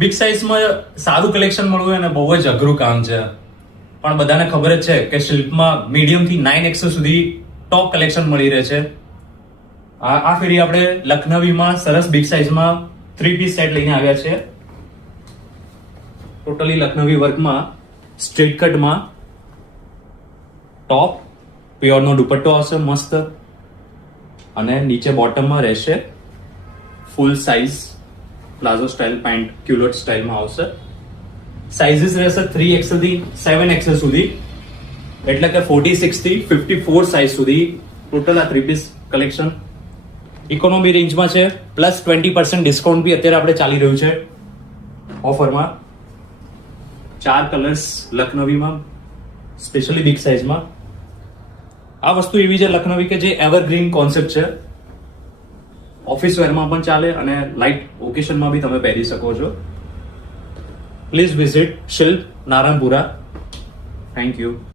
Big સાઇઝમાં સારું collection મળવું એને બહુ જ અઘરું કામ છે, પણ બધાને ખબર જ છે કે શિલ્પમાં મીડિયમ થી 9XL સુધી ટોપ કલેક્શન મળી રહે છે. આ ફેરી આપણે લખનવીમાં સરસ બિગ સાઇઝમાં 3 પીસ સેટ લઈને આવ્યા છે. ટોટલી લખનવી વર્કમાં સ્ટ્રેટ કટમાં ટોપ પ્યોરનો દુપટ્ટો આવશે મસ્ત, અને નીચે બોટમમાં રહેશે full size palazzo style pant culotte સ્ટાઇલમાં આવશે. સાઇઝીસ રહેશે 3XL થી 7XL સુધી, એટલે કે 46 થી 54 સાઇઝ સુધી ટોટલ આ 3 પીસ કલેક્શન ઇકોનોમી રેન્જમાં છે. પ્લસ 20% ડિસ્કાઉન્ટ બી અત્યારે આપણે ચાલી રહ્યું છે ઓફરમાં. 4 કલર્સ લખનવીમાં સ્પેશિયલી બિગ સાઇઝમાં. આ વસ્તુ એવી છે લખનવી કે જે એવરગ્રીન કોન્સેપ્ટ છે, ઓફિસ વેરમાં પણ ચાલે અને લાઇટ ઓકેશનમાં બી તમે પહેરી શકો છો. પ્લીઝ વિઝિટ શિલ્પ નારાયણપુરા. Thank you.